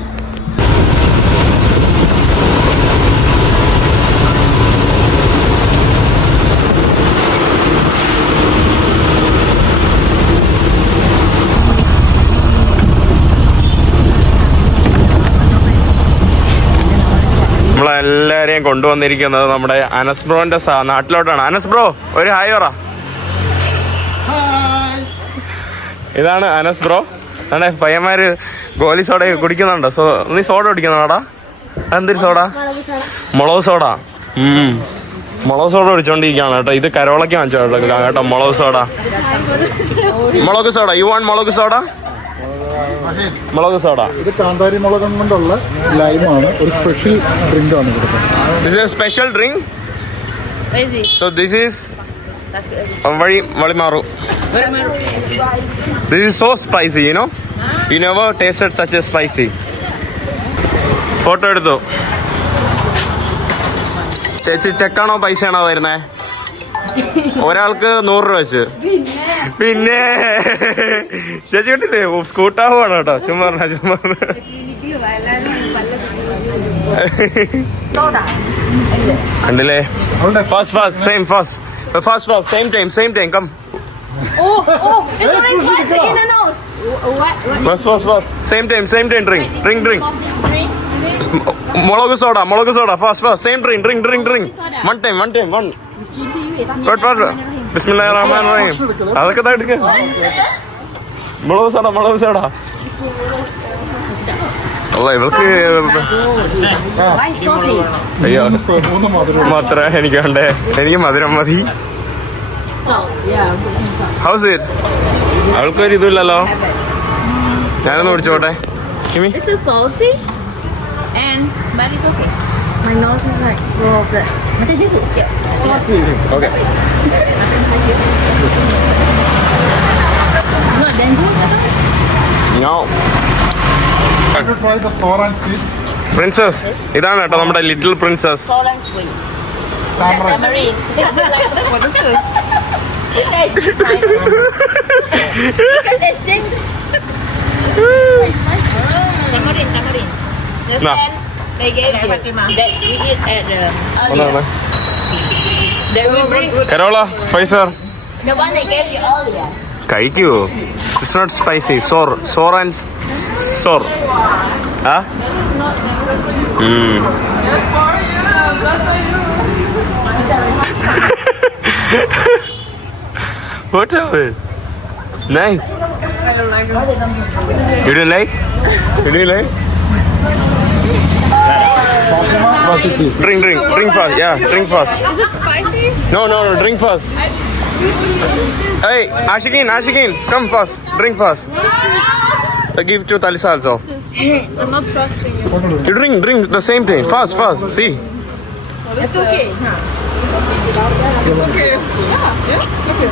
നമ്മളെല്ലാരെയും കൊണ്ടുവന്നിരിക്കുന്നത് നമ്മുടെ അനസ് ബ്രോന്റെ നാട്ടിലോട്ടാണ്. അനസ് ബ്രോ, ഒരു ഹായ് പറ. ഇതാണ് അനസ് ബ്രോ. അതെ, പയ്യന്മാര് ഗോലി സോഡ കുടിക്കുന്നുണ്ടോ? നീ സോഡ കുടിക്കുന്നാടാ? എന്തൊരു സോഡ? മുളക് സോഡ. മുളക് സോഡ കുടിച്ചോണ്ടിരിക്കുകയാണ് കേട്ടോ. ഇത് കരോളയ്ക്ക് വാങ്ങിച്ചോ കേട്ടോ, മുളക് സോഡ. മുളക് സോഡ, യു വാണ്ട് മുളക് സോഡ? മുളക് സോഡ. ഇത് കാന്താരി മുളകം കൊണ്ടുള്ള ലൈമാണ്. ഒരു സ്പെഷ്യൽ ഡ്രിങ്ക് ആണ് ഇവിടെ. This is a special drink. Easy. So this is Valimaru. This is so spicy, you know. You never tasted such a spicy. Photo എടുത്തു. ചേച്ചി ചെക്കാണോ പൈസയാണോ വരുന്നേ? ഒരാൾക്ക് 100 രൂപ വെച്ച്. പിന്നെ ചേച്ചി കണ്ടില്ലേ, സ്കൂട്ടാവുകയാണ് കേട്ടോ. ചുമ്മാ കണ്ടില്ലേ? Fast same time come. It's already spicy in the nose. What? Same time, drink. മുളക് soda, fast, same drink. One time. ബിസ്മില്ലാഹിർ റഹ്മാനിർ റഹീം. അതൊക്കെ എടുക്ക. മുളക് സോഡ. അല്ല, ഇവർക്ക് അയ്യോ മാത്രമേ എനിക്ക് വേണ്ടേ. എനിക്ക് മധുരം മതി. House it? അവൾക്കൊരു ഇതുമില്ലല്ലോ. ഞാനൊന്ന് കുടിച്ചോട്ടെ. It's so salty, but it's okay. My nose is like full of the salty. Okay. It's not dangerous at all. No. Try the sour and sweet princess, ഇതാണ് കേട്ടോ നമ്മുടെ little princess. Sour and sweet. tamarind. What is this? Tamarind. The No. sand they gave you that we eat at the ഒന്നാണ് that we bring കരോള, ഫൈസർ. the one they gave you earlier. കഴിക്കൂ. It's not spicy. Sour and sour. ആ What happened? Nice. You didn't like? You didn't like? Drink fast. Yeah, drink fast. Is it spicy? No, drink fast. Hey, Ashikin, come fast. Drink fast. I give to Talisa also. I'm not trusting you. You drink the same thing. Fast. See. It's okay. It's okay. Yeah. Okay.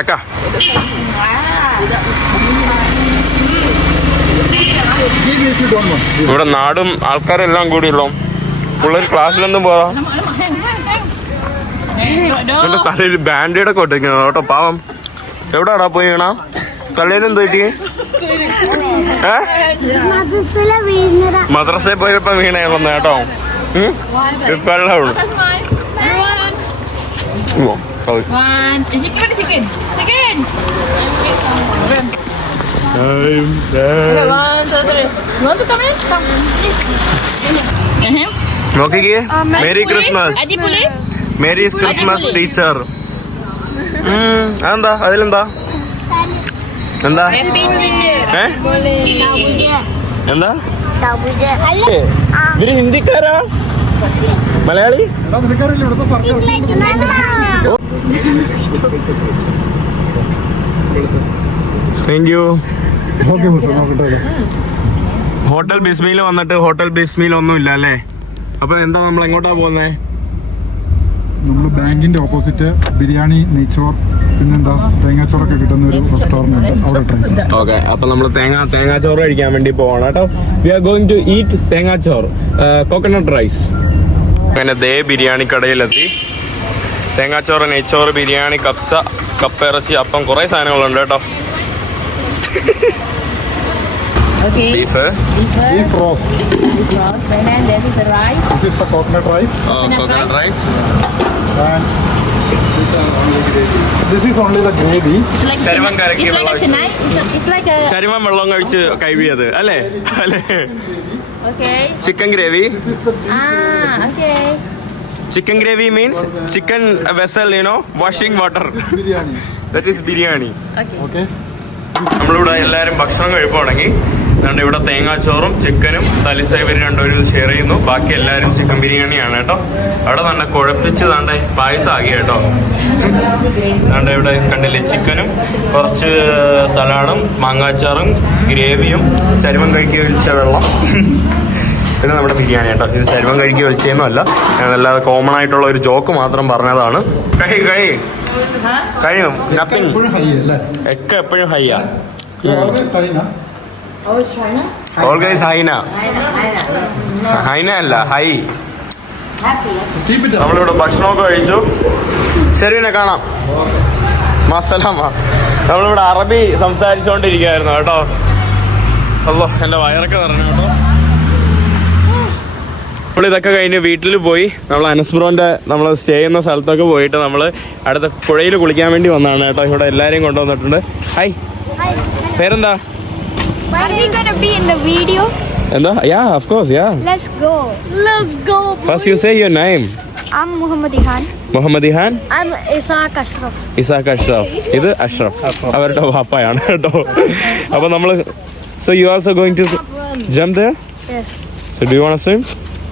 Akka. Give if you don't want. ഇവിടെ നാടും ആൾക്കാരെല്ലാം കൂടിയല്ലോ. പിള്ളേർ ക്ലാസ്സിലൊന്നും പോവാ. എന്റെ തലയിൽ ബാൻഡേഡ് ഒക്കെ ഒട്ടിക്കുന്നത് കേട്ടോ. പാവം എവിടാടാ പോയി വീണ? തലയിൽ എന്ത് പറ്റി? മദ്രസയിൽ പോയപ്പോ വീണേ വന്ന കേട്ടോ. വെള്ളമുള്ളൂ. One. Chicken. Okay, 1, 2, 3. You want to come in? Come, please. നോക്കിക്കേ. Merry Christmas. Merry Christmas teacher. അതെന്താ? അതിലെന്താ? എന്താ? എന്താ? ഇവര് ഹിന്ദിക്കാരാ? മലയാളി? എടാ നിനക്കറിയില്ല ഇവിടുത്തെ സർക്കാർ. Thank you. ഓക്കെ മിസ്റ്റർ നോക്കട്ടെ. ഹോട്ടൽ ബിസ്മിയിൽ വന്നിട്ട് ഹോട്ടൽ ബിസ്മിയിൽ ഒന്നും ഇല്ല അല്ലേ? അപ്പൊ എന്താ നമ്മൾ എങ്ങോട്ടാ പോകുന്നേ? നമ്മൾ ബാങ്കിന്റെ ഓപ്പോസിറ്റ് ബിരിയാണി, നെയ്ച്ചോർ, പിന്നെന്താ തേങ്ങാച്ചോറൊക്കെ കിട്ടുന്ന ഒരു റെസ്റ്റോറന്റ് ഉണ്ട്, അവിടെ ട്രൈ ചെയ്യാം. ഓക്കെ, അപ്പൊ നമ്മൾ തേങ്ങാച്ചോറ് കഴിക്കാൻ വേണ്ടി പോവാണ് കേട്ടോ. We are going to eat തേങ്ങാച്ചോറ്, കോക്കനട്ട് റൈസ്. അങ്ങനെ ദേ ബിരിയാണി കടയിലെത്തി. തേങ്ങാച്ചോറ്, നെയ്ച്ചോറ്, ബിരിയാണി, കപ്സ, കപ്പയിറച്ചി, അപ്പം, കുറെ സാധനങ്ങളുണ്ട് കേട്ടോ. Okay. Beef, Beef roast. And then there is a rice. This is the coconut rice. Coconut rice. And this is only the gravy. It's like ചരുവം കലക്കി it's like വെള്ളം a tonight. It's like a. ചരുവം വെള്ളം കഴിച്ച് കൈവിയത് അല്ലേ? Okay. Chicken gravy. Okay. Chicken gravy means chicken vessel, washing water. Biryani. That is biryani. Okay. നമ്മളിവിടെ എല്ലാവരും ഭക്ഷണം കഴിപ്പുടങ്ങി. അതുകൊണ്ട് ഇവിടെ തേങ്ങാച്ചോറും ചിക്കനും തലിസ ഇവർ രണ്ടുപേരും ഷെയർ ചെയ്യുന്നു. ബാക്കി എല്ലാവരും ചിക്കൻ ബിരിയാണിയാണ് കേട്ടോ. അവിടെ നല്ല കുഴപ്പിച്ച് താണ്ടെ പായസമാക്കി കേട്ടോ. അതുകൊണ്ട് ഇവിടെ കണ്ടില്ലേ, ചിക്കനും കുറച്ച് സലാഡും മാങ്ങാച്ചാറും ഗ്രേവിയും ചരുവം കഴിക്കുക ഒഴിച്ച വെള്ളം, പിന്നെ നമ്മുടെ ബിരിയാണി കേട്ടോ. ഇത് ചരുവം കഴിക്കുക ഒഴിച്ചൊന്നും അല്ല, അതല്ലാതെ കോമൺ ആയിട്ടുള്ള ഒരു ജോക്ക് മാത്രം പറഞ്ഞതാണ്. കഴിയും നത്തിങ്. എപ്പോഴും high അല്ലേ? ഒക്കെ എപ്പോഴും ഹൈയാ. Always high na? ഓൾവേസ് ഹൈന. ഹൈന അല്ല, ഹൈ. Keep it up. നമ്മളിവിടെ ഭക്ഷണമൊക്കെ കഴിച്ചു. ശരി, പിന്നെ കാണാം. മസലാമ. നമ്മളിവിടെ അറബി സംസാരിച്ചുകൊണ്ടിരിക്കുകയായിരുന്നു കേട്ടോ. അല്ലോ, എൻ്റെ വയറൊക്കെ നിറഞ്ഞു കേട്ടോ. നമ്മളിതൊക്കെ കഴിഞ്ഞ് വീട്ടിൽ പോയി നമ്മൾ അനസ്ബ്രോൻ്റെ നമ്മൾ സ്റ്റേ ചെയ്യുന്ന സ്ഥലത്തൊക്കെ പോയിട്ട് നമ്മൾ അടുത്ത പുഴയിൽ കുളിക്കാൻ വേണ്ടി വന്നതാണ് കേട്ടോ. ഇവിടെ എല്ലാവരെയും കൊണ്ടുവന്നിട്ടുണ്ട്. ഹായ്, പേരെന്താ? Are we gonna be in the video? എന്താ? Yeah, of course, yeah. Let's go. First you say your name. I'm Muhammad Ihan. Muhammad Ihan. I'm Isaac Ashraf. Isaac Ashraf. ഇത് അഷ്റഫ്, അവരുടെ വാപ്പയാണ് കേട്ടോ. അപ്പൊ നമ്മള് so you also going to jump there? Yes. So do you want to swim?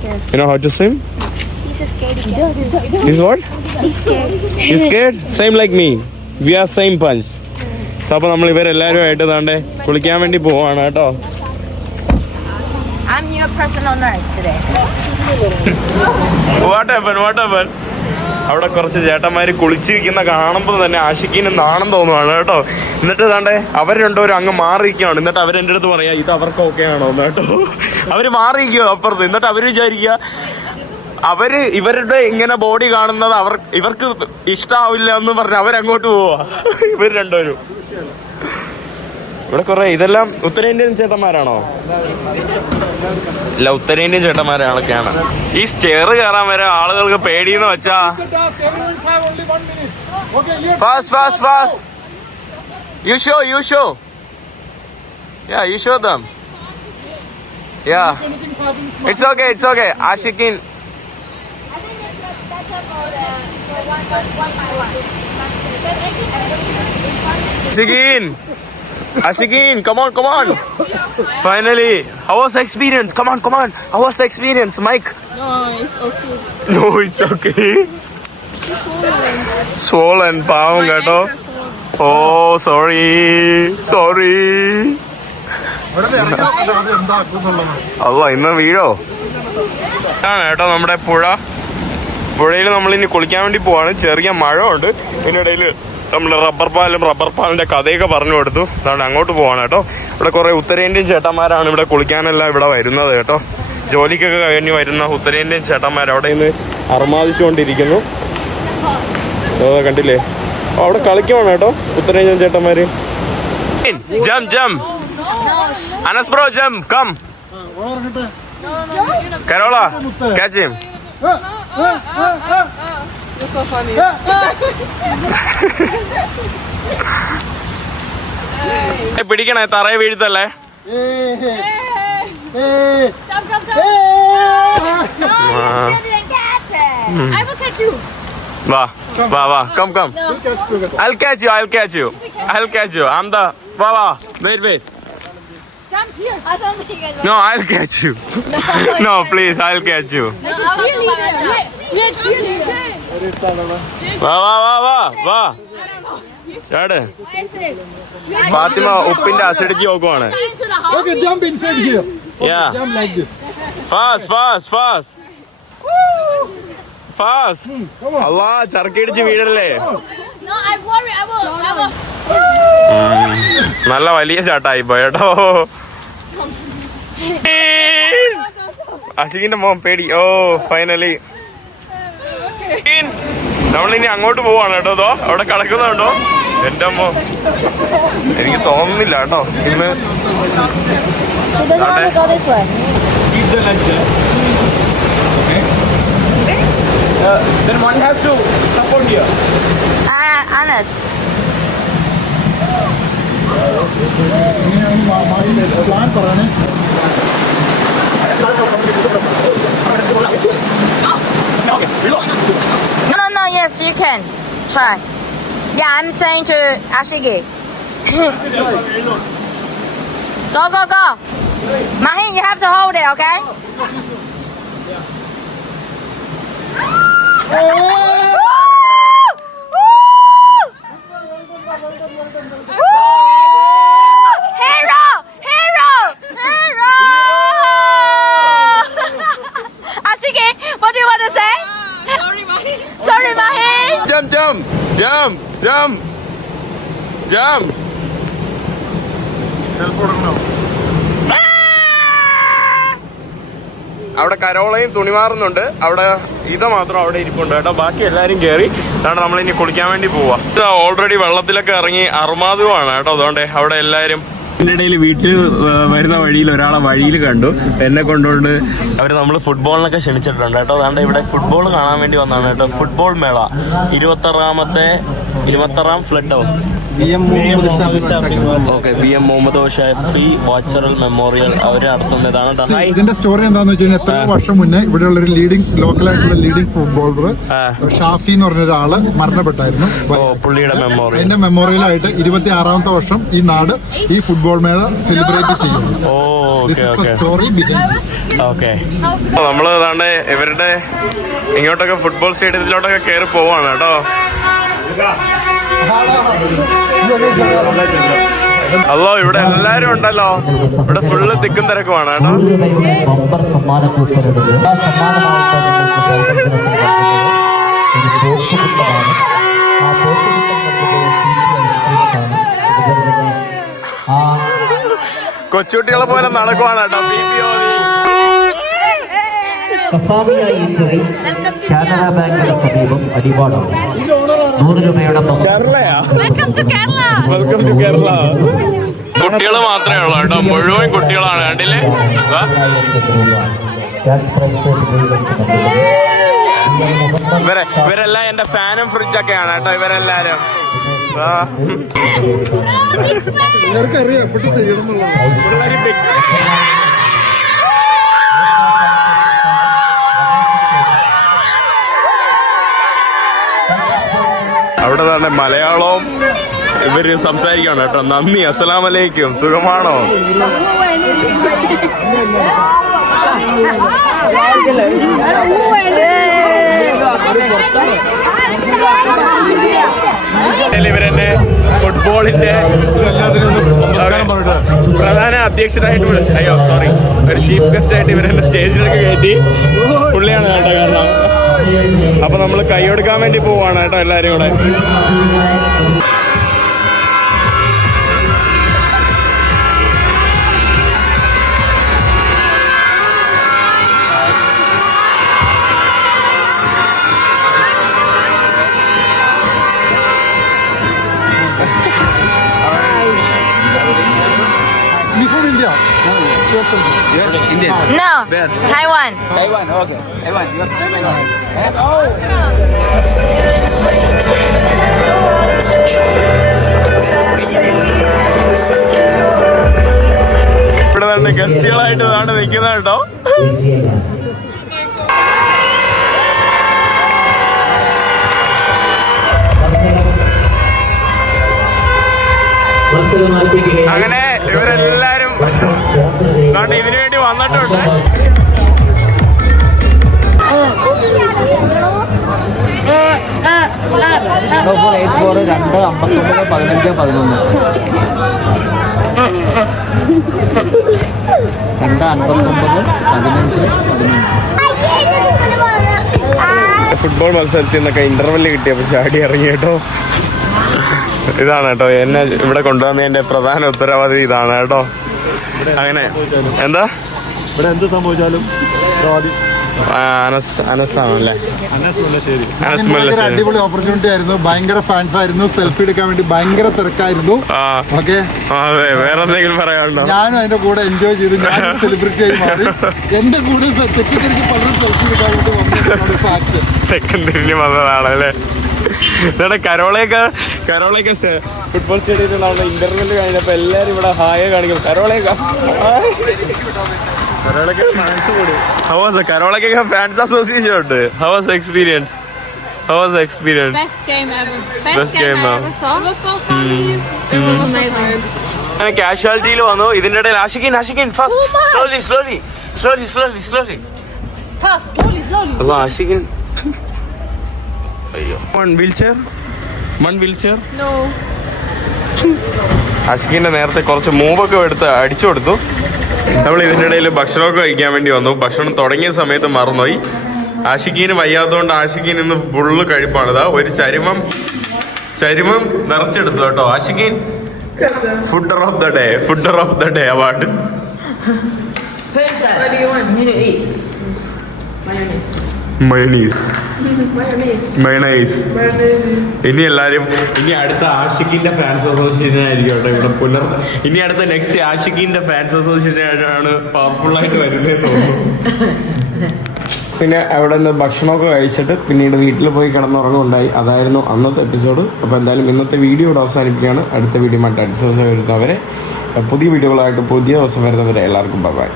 Yes. You know how to swim? He's a scaredy cat. He's what? He's scared. He's scared? Same like me. We are same punch. So അപ്പൊ നമ്മൾ ഇവരെല്ലാവരും ആയിട്ട് താണ്ടെ കുളിക്കാൻ വേണ്ടി പോവാണ് കേട്ടോ. I'm your personal nurse today. What happened? അവിടെ കുറച്ച് ചേട്ടന്മാര് കുളിച്ചിരിക്കുന്ന കാണുമ്പോൾ തന്നെ ആഷിക്കിന് നാണം തോന്നുവാണ് കേട്ടോ. എന്നിട്ട് താണ്ടെ അവർ രണ്ടുപേരും അങ്ങ് മാറിയിരിക്കുകയാണ്. എന്നിട്ട് അവരെൻ്റെ അടുത്ത് പറയാ ഇത് അവർക്ക് ഓക്കെ ആണോ എന്ന് കേട്ടോ. അവര് മാറിയിരിക്കുക അപ്പുറത്ത്. എന്നിട്ട് അവര് വിചാരിക്കുക അവര് ഇവരുടെ ഇങ്ങനെ ബോഡി കാണുന്നത് ഇവർക്ക് ഇഷ്ടാവില്ല എന്ന് പറഞ്ഞ് അവരങ്ങോട്ട് പോവാ. ഇവർ രണ്ടുപേരും ഇവിടെ കുറെ ഇതെല്ലാം ഉത്തരേന്ത്യൻ ചേട്ടന്മാരാണോ? ഇല്ല, ഉത്തരേന്ത്യൻ ചേട്ടന്മാരാണൊക്കെയാണ്. ഈ സ്റ്റെയർ കയറാൻ വരെ ആളുകൾക്ക് പേടിയെന്ന് വെച്ചാ. Fast fast fast. You show. Yeah, you show them. Yeah. It's okay. Ashikin. I think that's about one by one. Ashikin, come on. Finally. How was the experience? Come on. How was the experience, Mike? No, it's okay. Swollen, പാവം കേട്ടോ. Oh, sorry. അല്ല, ഇന്ന് വീഴോ ആണ് കേട്ടോ നമ്മുടെ പുഴയിൽ നമ്മളിനി കുളിക്കാൻ വേണ്ടി പോവാണ്. ചെറിയ മഴ ഉണ്ട്. ഇതിനിടയിൽ നമ്മൾ റബ്ബർ പാലിന്റെ കഥയൊക്കെ പറഞ്ഞു കൊടുത്തു. അതുകൊണ്ട് അങ്ങോട്ട് പോവാണ് കേട്ടോ. ഇവിടെ കുറെ ഉത്തരേന്ത്യൻ ചേട്ടന്മാരാണ് ഇവിടെ കുളിക്കാനെല്ലാം ഇവിടെ വരുന്നത് കേട്ടോ. ജോലിക്കൊക്കെ കഴിഞ്ഞ് വരുന്ന ഉത്തരേന്ത്യൻ ചേട്ടന്മാർ അവിടെ നിന്ന് അർമാദിച്ചുകൊണ്ടിരിക്കുന്നു. കണ്ടില്ലേ? അവിടെ കളിക്കുവാണ് കേട്ടോ ഉത്തരേന്ത്യൻ ചേട്ടന്മാര്. Jump Anas bro, jump come. Carola catch him. പിടിക്കണേ, തറയെ വീഴ്ത്തല്ലേ. വാ, come. I'll catch you. I'm the. വാ. Wait. Jump here. I don't think I No, I'll catch you. No, please, I'll catch you. We're cheerleader. വാ. ചാട്. What is this? ഫാത്തിമ ഉപ്പിന്റെ അസിഡിറ്റി നോക്കുവാണ്. Into the house. Okay, jump inside here. Yeah. Jump like this. Fast. Allah, ചർക്കടിച്ച് വീഴല്ലേ. No, I worry. I will. നല്ല വലിയ ചാട്ടായി പോയട്ടോ. അശികിന്റെ മോൻ പേടി. ഓ, ഫൈനലി നമ്മളിനി അങ്ങോട്ട് പോവാണ് കേട്ടോ. അതോ അവിടെ കിടക്കുന്നുണ്ടോ? എന്റെ അമ്മ, എനിക്ക് തോന്നുന്നില്ല കേട്ടോ ഇന്ന്. She doesn't want to go this way. Then one has to support here. Anas. Plan പറയണേ. No. Yes, you can try. Yeah, I'm saying to Ashiki. Go. Mahin, you have to hold it, okay? Hero! Ashiki, what do you want to say? Sorry, Mahin. Jump. അവിടെ കരോളയും തുണി മാറുന്നുണ്ട്. അവിടെ ഇത് മാത്രം അവിടെ ഇരിപ്പുണ്ട് കേട്ടോ. ബാക്കി എല്ലാരും കയറി. അതുകൊണ്ട് നമ്മളിനി കുളിക്കാൻ വേണ്ടി പോവാ. ഓൾറെഡി വെള്ളത്തിലൊക്കെ ഇറങ്ങി അർമാദുവാണ് കേട്ടോ. അതുകൊണ്ട് അവിടെ എല്ലാരും ഇതിന്റെ ഇടയിൽ വീട്ടിൽ വരുന്ന വഴിയിൽ ഒരാളെ വഴിയിൽ കണ്ടു. എന്നെ കൊണ്ടുകൊണ്ട് അവർ നമ്മൾ ഫുട്ബോളിനൊക്കെ ക്ഷണിച്ചിട്ടുണ്ട് കേട്ടോ. അതുകൊണ്ട് ഇവിടെ ഫുട്ബോൾ കാണാൻ വേണ്ടി വന്നതാണ് കേട്ടോ. ഫുട്ബോൾ മേള 26ാം ഫ്ലഡോ. ഓക്കെ, BM മുഹമ്മദ് ഷാഫി വാച്ചറൽ മെമ്മോറിയൽ അവർ നടത്തുന്നതാണ്. ഇതിന്റെ സ്റ്റോറി എന്താന്ന് വെച്ച് കഴിഞ്ഞാൽ എത്രയോ വർഷം മുന്നേ ഇവിടെയുള്ള ഒരു ലോക്കലായിട്ടുള്ള ലീഡിംഗ് ഫുട്ബോളർ ഷാഫി എന്ന് പറഞ്ഞ ഒരാള് മരണപ്പെട്ടായിരുന്നു. പുള്ളിയുടെ മെമ്മോറിയൽ. അതിന്റെ മെമ്മോറിയലായിട്ട് 26ാമത്തെ വർഷം ഈ നാട് ഈ ഫുട്ബോൾ മേള സെലിബ്രേറ്റ് ചെയ്യുന്നു. ഓക്കെ, നമ്മള് ഏതാണ്ട് ഇവരുടെ ഇങ്ങോട്ടൊക്കെ ഫുട്ബോൾ സ്റ്റേഡിയത്തിലോട്ടൊക്കെ കയറി പോവാണ് കേട്ടോ. അല്ലോ, ഇവിടെ എല്ലാരും ഉണ്ടല്ലോ. ഇവിടെ ഫുള്ള് തിക്കും തിരക്കുമാണ് കേട്ടോ. കൊച്ചുകുട്ടികളെ പോലെ നടക്കുവാണ് കേട്ടോ. കസാമിയ ഈറ്ററി കാനറ ബാങ്കിന് സമീപം അടിവാടം 100 രൂപയുടെ വെൽക്കം ടു കേരള. കുട്ടികൾ മാത്രമേ ഉള്ളൂ കേട്ടോ, മുഴുവൻ കുട്ടികളാണ് കണ്ടില്ലേ. ക്യാഷ് പ്രൈസ് വിജയികൾക്ക് ഇവരെല്ലാം എന്റെ ഫാനും ഫ്രിഡ്ജൊക്കെയാണ് കേട്ടോ, ഇവരെല്ലാരും. എല്ലാവർക്കറിയാം എപ്പോഴും ചെയ്യണം എന്നുള്ളത്. അവിടെ തന്നെ മലയാളവും ഇവര് സംസാരിക്കണം കേട്ടോ. നന്ദി, അസ്സലാമലൈക്കും, സുഖമാണോ? ഇവരെന്നെ ഫുട്ബോളിന്റെ പ്രധാന അധ്യക്ഷനായിട്ട് ഒരു ചീഫ് ഗസ്റ്റ് ആയിട്ട് ഇവരെന്നെ സ്റ്റേജിലൊക്കെ കയറ്റി. പുള്ളിയാണ് കേട്ടോ കാരണം. അപ്പൊ നമ്മള് കൈയെടുക്കാൻ വേണ്ടി പോവാണ് കേട്ടോ എല്ലാരും കൂടെ. Before India. No, Taiwan. ഇവിടെ തന്നെ ഗസ്റ്റുകളായിട്ട് ഇതാണ് നിൽക്കുന്നത് കേട്ടോ. അങ്ങനെ ഇവരെല്ലാരും ഇതിനു വേണ്ടി വന്നിട്ടുണ്ട്. ഫുട്ബോൾ മത്സരത്തിൽ നിന്നൊക്കെ ഇന്റർവെല്ല് കിട്ടിയപ്പോൾ ചാടി ഇറങ്ങി കേട്ടോ. ഇതാണ് കേട്ടോ എന്നെ ഇവിടെ കൊണ്ടുവന്നതിന്റെ പ്രധാന ഉത്തരവാദി ഇതാണ് കേട്ടോ. അങ്ങനെ എന്താ ഇവിടെ എന്ത് സംഭവിച്ചാലും അനസാണല്ലേ. അടിപൊളി ഓപ്പർച്യൂണിറ്റി ആയിരുന്നു. ഭയങ്കര ഫാൻസ് ആയിരുന്നു. സെൽഫി എടുക്കാൻ വേണ്ടി ഭയങ്കര തിരക്കായിരുന്നു. ഓക്കെ, വേറെ എന്തെങ്കിലും പറയാനുണ്ടോ? ഞാനും അതിന്റെ കൂടെ എൻജോയ് ചെയ്തു. ഞാൻ സെലിബ്രിറ്റി ആയി മാറി. എന്റെ കൂടെ തെക്കിത്തിരിച്ച് പലരും സെൽഫി എടുക്കാൻ വേണ്ടി വന്നത് ഫാക്ട്. തെക്കൻ തിരിഞ്ഞ് വന്നതാണ് അല്ലേ. കരോളയൊക്കെ ഫുട്ബോൾ സ്റ്റേഡിയത്തിൽ നമ്മൾ ഇന്റർവെല് കഴിഞ്ഞപ്പോ എല്ലാരും ഇവിടെ ഹായ് കാണിക്കും. കരോളയൊക്കെ ഫാൻസ് അസോസിയേഷൻ ഉണ്ട്. How was the experience? Best game ever. Best game I ever saw. It was so funny. It was amazing. കാഷ്വാലിറ്റിയിൽ വന്നു. ഇതിന്റെ ഇടയിൽ ആഷിഖിൻ ഫാസ്റ്റ് സ്ലോലി അപ്പൊ ആഷിഖിൻ അയ്യോ വൺ വീൽ ചെയർ No. ആഷിഖിന്റെ നേരത്തെ കുറച്ച് മൂവൊക്കെ എടുത്ത് അടിച്ചു കൊടുത്തു. നമ്മൾ ഇതിൻ്റെ ഇടയിൽ ഭക്ഷണമൊക്കെ കഴിക്കാൻ വേണ്ടി വന്നു. ഭക്ഷണം തുടങ്ങിയ സമയത്ത് മറന്നുപോയി. ആഷിഖീന് വയ്യാത്തതുകൊണ്ട് ആഷിഖീൻ ഇന്ന് ഫുള്ള് കഴിപ്പാണിതാ. ഒരു ചരുമം നിറച്ചെടുത്തു കേട്ടോ ആഷിഖീൻ. ഫുഡർ of the day award. Mayonnaise. ഇനി അടുത്ത ആഷിഖിന്റെ ഫാൻസ് അസോസിയേഷൻ ആയിരിക്കും കേട്ടോ ഇവിടെ ഇനി അടുത്ത നെക്സ്റ്റ് ആഷിഖിന്റെ ഫാൻസ് അസോസിയേഷൻ ആയിട്ടാണ് പവർഫുൾ ആയിട്ട് വരുന്നത് തോന്നുന്നു. പിന്നെ അവിടെ നിന്ന് ഭക്ഷണമൊക്കെ കഴിച്ചിട്ട് പിന്നീട് വീട്ടിൽ പോയി കിടന്നുറങ്ങുണ്ടായി. അതായിരുന്നു അന്നത്തെ എപ്പിസോഡ്. അപ്പോൾ എന്തായാലും ഇന്നത്തെ വീഡിയോ ഇവിടെ അവസാനിപ്പിക്കുകയാണ്. അടുത്ത വീഡിയോ അടുത്ത ദിവസം വരുന്നവരെ പുതിയ വീഡിയോകളായിട്ട് പുതിയ ദിവസം വരുന്നവരെ എല്ലാവർക്കും ബൈ.